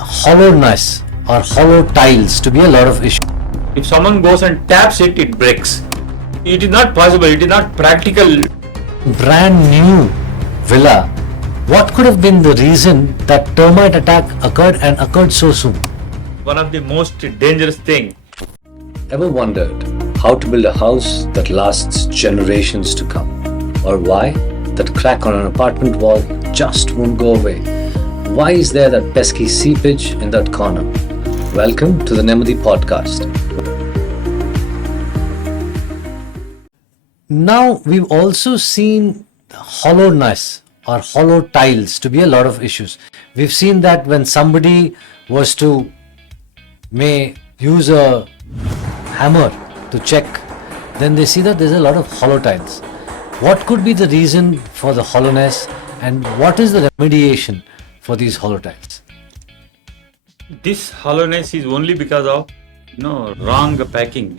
hollowness or hollow tiles to be a lot of issue. If someone goes and taps it, it breaks. It is not possible, it is not practical. Brand new villa. What could have been the reason that termite attack occurred and occurred so soon? One of the most dangerous thing. Ever wondered how to build a house that lasts generations to come? Or why that crack on an apartment wall just won't go away? Why is there that pesky seepage in that corner? Welcome to the Nemmadi podcast. Now we've also seen hollowness or hollow tiles to be a lot of issues. We've seen that when somebody was to may use a hammer to check, then they see that there's a lot of hollow tiles. What could be the reason for the hollowness and what is the remediation for these hollow tiles? This hollowness is only because of wrong packing.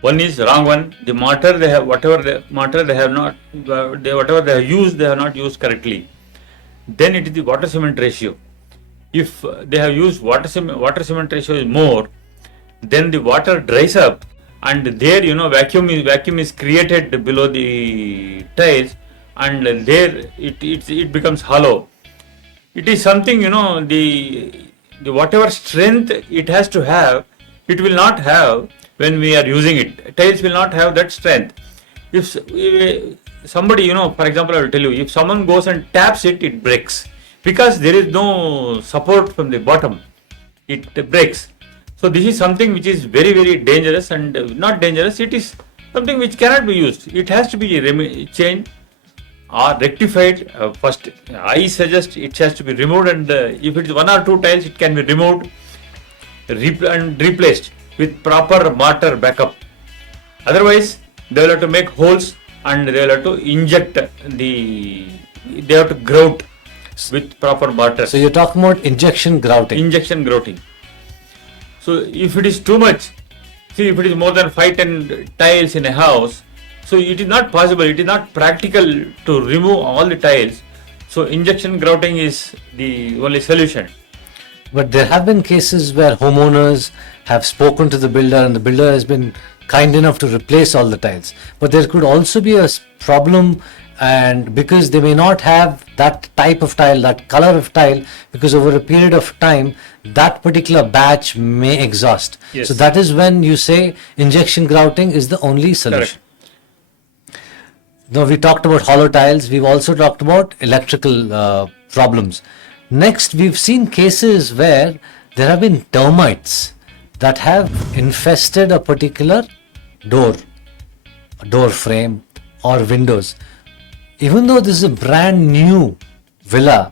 One is wrong one. The mortar they have, whatever they have not used correctly. Then it is the water cement ratio. If they have used water cement ratio is more, then the water dries up and there vacuum is created below the tiles and there it becomes hollow. It is something the whatever strength it has to have, it will not have when we are using it. Tiles will not have that strength. If somebody for example, I will tell you, if someone goes and taps it, it breaks because there is no support from the bottom. It breaks. So this is something which is very, very dangerous and not dangerous. It is something which cannot be used. It has to be changed or rectified. First, I suggest it has to be removed, and if it is one or two tiles, it can be removed and replaced with proper mortar backup. Otherwise, they will have to make holes and they will have to inject they have to grout with proper mortar. So you're talking about injection grouting. Injection grouting. So if it is too much, see if it is more than 5-10 tiles in a house, so it is not possible, it is not practical to remove all the tiles. So injection grouting is the only solution. But there have been cases where homeowners have spoken to the builder and the builder has been kind enough to replace all the tiles. But there could also be a problem, and because they may not have that type of tile, that color of tile, because over a period of time that particular batch may exhaust. Yes. So that is when you say injection grouting is the only solution. Correct. Now we talked about hollow tiles, we've also talked about electrical problems. Next, we've seen cases where there have been termites that have infested a particular door frame or windows. Even though this is a brand new villa,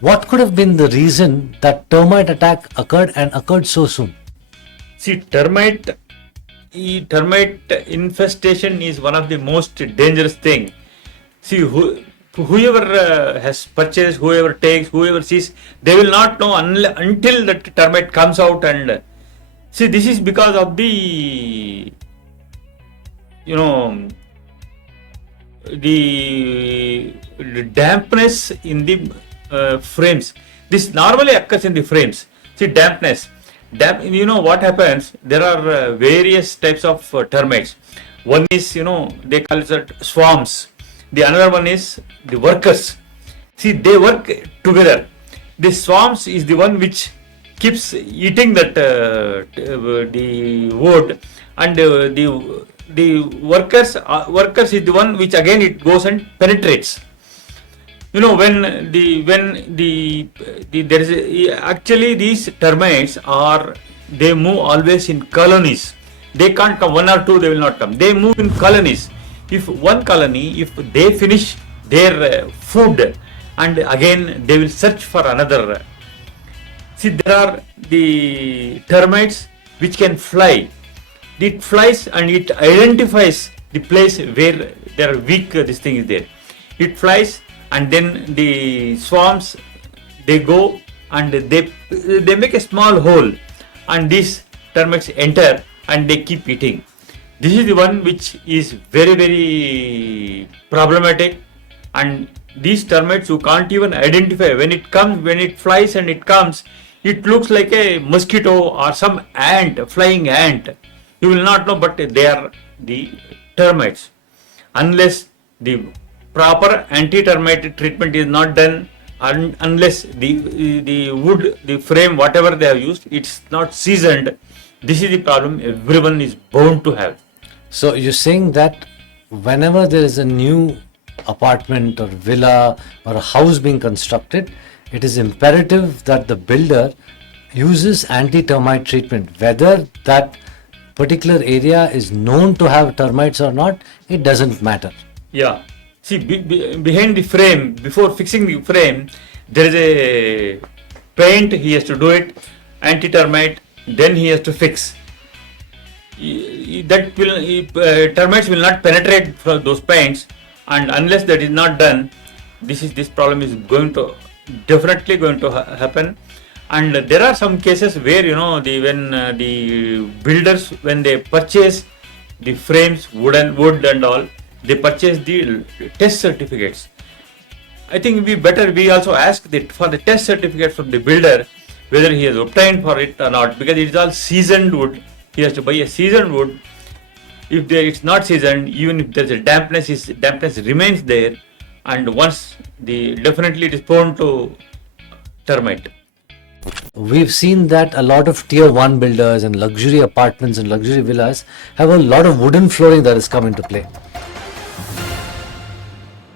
what could have been the reason that termite attack occurred and occurred so soon? See, termite infestation is one of the most dangerous thing. See, whoever has purchased, whoever takes, whoever sees, they will not know until that termite comes out. And see, this is because of the the dampness in the frames. This normally occurs in the frames. See, dampness. What happens? There are various types of termites. One is, they call it swarms. The another one is the workers. See, they work together. The swarms is the one which keeps eating that the wood, and the workers is the one which again it goes and penetrates. Actually these termites they move always in colonies. They can't come one or two, they will not come. They move in colonies. If one colony, if they finish their food, and again they will search for another. See, there are the termites which can fly. It flies and it identifies the place where there are weak this thing is there. It flies, and then the swarms, they go and they make a small hole, and these termites enter and they keep eating. This is the one which is very, very problematic, and these termites you can't even identify. When it flies and it comes, it looks like a mosquito or some ant, flying ant. You will not know, but they are the termites. Unless the proper anti-termite treatment is not done, unless the wood, the frame, whatever they have used, it's not seasoned, this is the problem everyone is bound to have. So you're saying that whenever there is a new apartment or villa or a house being constructed, it is imperative that the builder uses anti-termite treatment. Whether that particular area is known to have termites or not, it doesn't matter. Yeah. See, behind the frame, before fixing the frame, there is a paint, he has to do it, anti-termite, then he has to fix. Termites will not penetrate from those paints, and unless that is not done, this problem is definitely going to happen. And there are some cases where when the builders, when they purchase the frames, wood and all, they purchase the test certificates. I think we also ask for the test certificate from the builder, whether he has obtained for it or not, because it is all seasoned wood. He has to buy a seasoned wood. If it's not seasoned, even if there is a dampness remains there, and once definitely it is prone to termite. We've seen that a lot of tier 1 builders and luxury apartments and luxury villas have a lot of wooden flooring that has come into play.